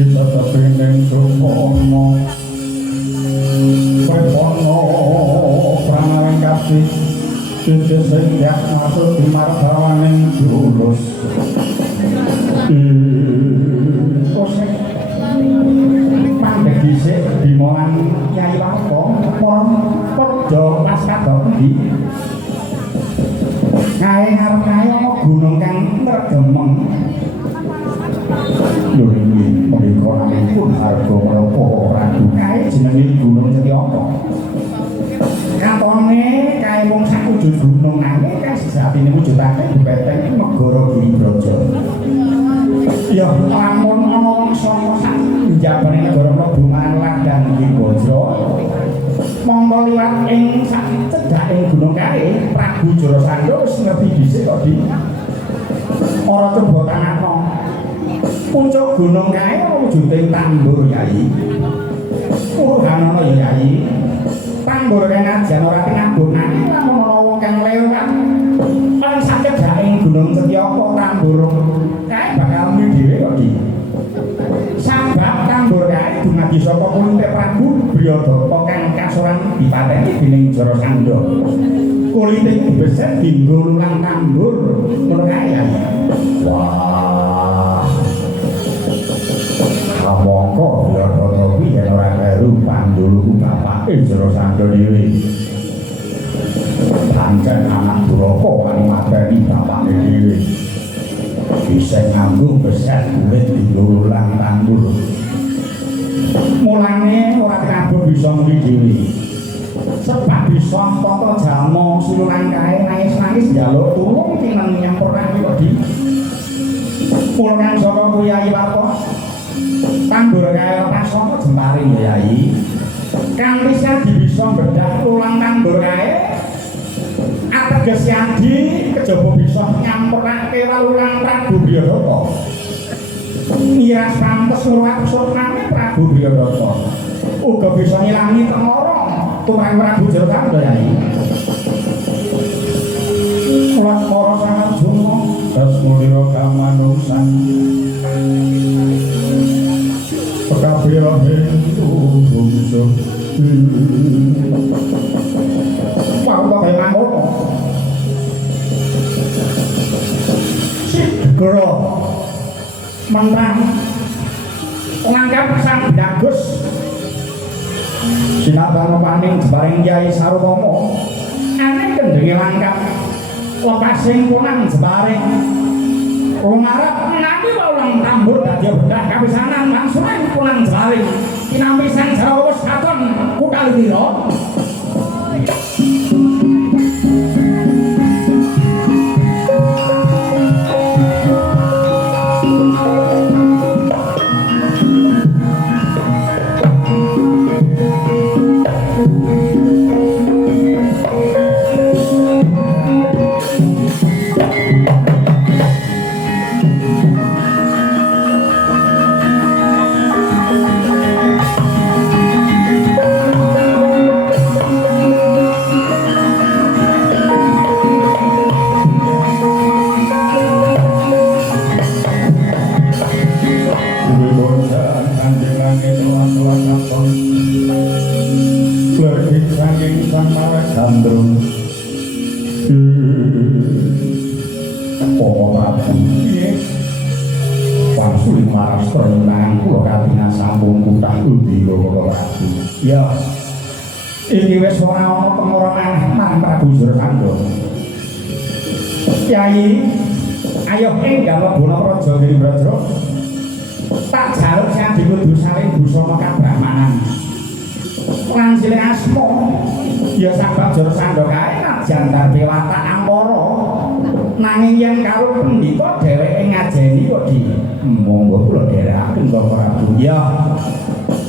kita kepingin sukono prepono pranawing kasih kita sehingga masuk di martawaning julus kosek pandek disik dimoan Kyai Warko podo pas kadok di ngarep-ngarep ana gunung kang mregemeng lho iki mriko pun harga menapa ora kae jenenge Gunung Setyapa. Katone kae wong sak wujud gunung nanging kan sejatine wujudake benteng negara Giribraja. Ya lamun ana wong saka sak njabane negara Mlebu Malang dan Giribraja monggo liwat ing sak cedhaking gunung kae Prabu Jarasandha wis ngerti dhisik kok di ora coba tanakno puncak gunung kae wujuding tambur Yai. Uruhan ana ya Yai. Tambur kae najan ora tinambunane lamun ana wong kang lewat lan sacedhaking Gunung Setyapa tambur kae bakal muni dhewe kok di. Sabab tambur kae dumadi saka kulite Prabu Bryodata kang kasuran dipateni dening Jarasandha. Kulite iki besar dienggo lulang tambur ngono kae ya. Wah. Mongko Bryodata kuwi yen ora karo panduluku bapake Jarasandha dhewe. Pancen anak duraka kang mateni bapake dhewe. Bisa nganggo besar duit dienggo lulang tambur. Mulane ora kabeh bisa muni dhewe. Sebab bisa tata jalma suluran kae nangis-nangis njaluk tulung tineng nyampurake kok di. Pulang saka Kyai Warko. Tambur kae pasana jembare Yai. Kang bisa bisa bedah ulang tambur kae. Ateges yadi kejaba bisa nyampurake walulang Prabu Bryodata. Miras pantes ngruwat nami Prabu Bryodata. Uga bisa ngilangi tengara tumrap Prabu Jarasandha Yai. Lan para sangarjuna dasmulira kamanungsan. Kabeh bungsu apa kae mangono Sigro mentang nganggap sang bagus sinabang paning jebaring Kyai Sarupama aneh kendenge langkap lepasing punang jebaring wong arep nganti ulang tambur dadi bedah kapisanan langsung pulang jebaring kinampi sang Jawa wis katon kutali pira. Ya, ini wis ora ana pengorongan nang Prabu Jarasandha. Kyai, ayo enggal mlebuna Praja Giribraja. Tak jaluk sing dikudu saling busana kabrahmanan. Lan silih asma ya sabab Jarasandha kae najan watak angkara. Nanging yen karo pendhita dheweke ngajeni kok di monggo kula dherekaken kok Prabu. Ya.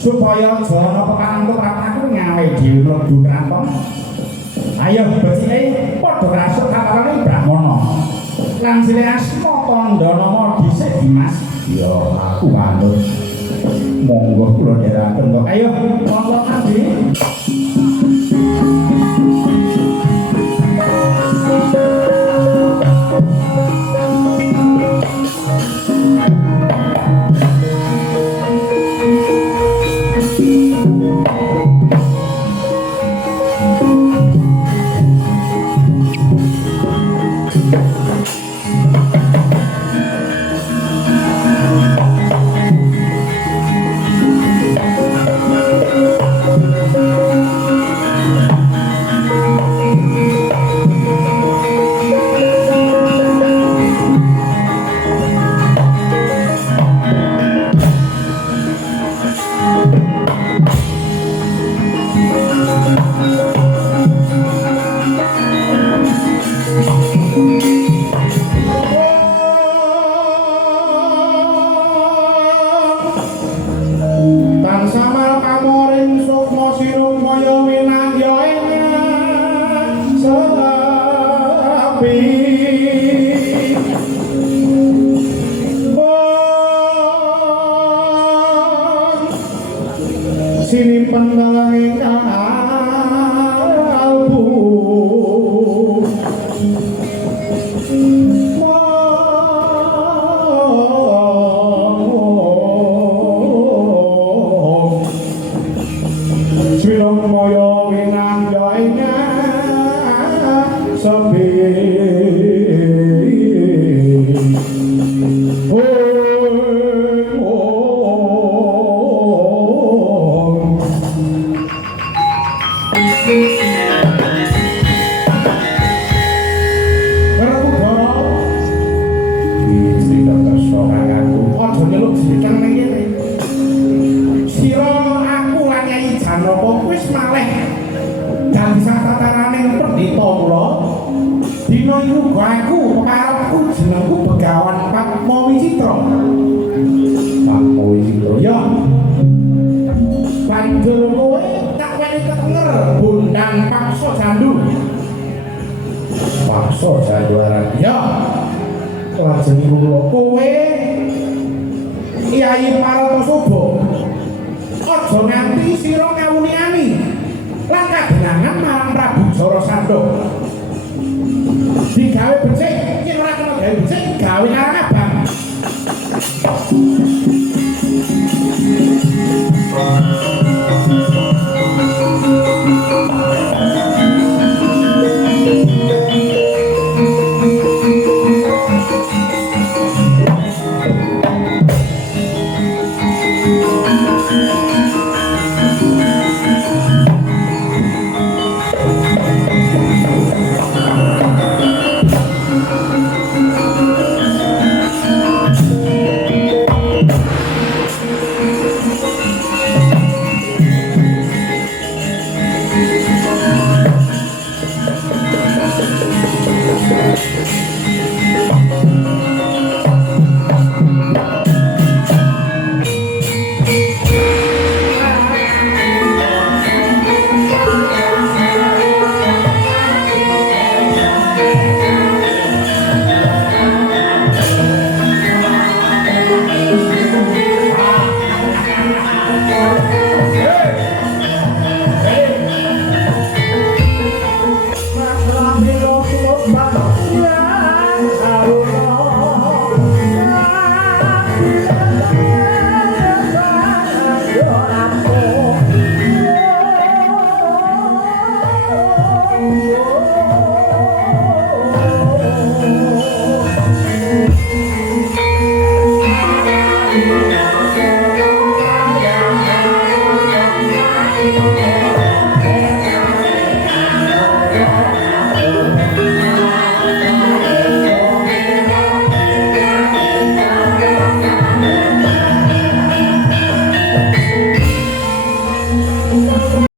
Supaya jana pekanku prapaku ngawe dhewe mlebu kraton. Ayo becike padha rasuk kaparane Brahmana. Lan silih asma Pandhanama dhisik Dimas. Ya aku manut. Monggo kula dherekaken kok. Ayo monggo Adi. nyimpen ingkang albu Silong moyo winang joinya sepi dino iku aku keparepku jenengku Begawan Patmo Wicitra. Patmo Wicitra ya. Banjur kowe tak wene ketenger Bundang Paksa Jandu. Paksa Jandu aran ya. Lajeng kula kowe Kyai Paratosoba. Aja nganti sira ngawuni-ani. Lan kadenangan marang Prabu Jarasandha. Digawe becik, yen ora kena gawe becik, gawe karang abang.